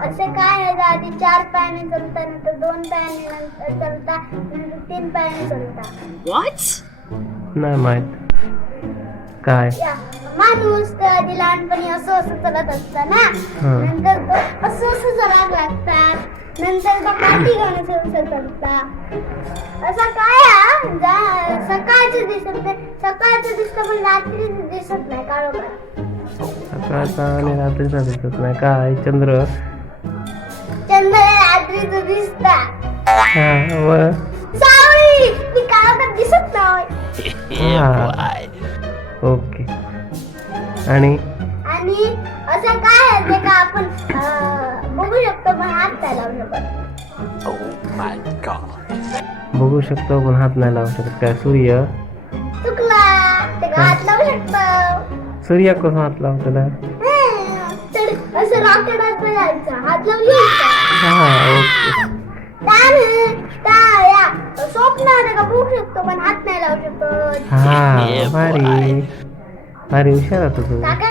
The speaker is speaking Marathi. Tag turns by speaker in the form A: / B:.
A: असे काय आहे? आधी चार पायाने चालता नंतर दोन पायाने नंतर चालता नंतर तीन पायाने चालता.
B: What?
C: नाही माहीत. काय?
A: या, माणूस तर आधी लहानपणी असं असं चालत असता ना?
C: हं.
A: नंतर तो असं असं चलायला लागतात. नंतर तो काठी घेऊन असं असं चालता असं काय हा? जा- सकाळचं दिसत नाही सकाळचं दिसतं पण रात्री दिसत नाही काळोखात.
C: सकाळचा आणि रात्रीचा दिसत नाही. काय? चंद्र?
A: चंद्र रात्रीचं दिसता.
C: हा व?
A: सावळी ती काळोखात दिसत नाही.
C: ओके. आणि?
A: आणि असं काय आहे ते का आपण अं, बघू शकतो पण हात नाही लावू शकत
B: Oh.
C: बघू शकतो पण हात नाही लावू शकत. काय? सूर्य? सूर्य कसं हात लावतो त्याला.
A: हं, तर असं जायचं हात लावली.
C: हा ओके.
A: त्याने त्या या स्वप्न ते का? बघू शकतो पण हात नाही लावू शकतो.
C: हा भारी. भारी हुशार होता तू.
A: काका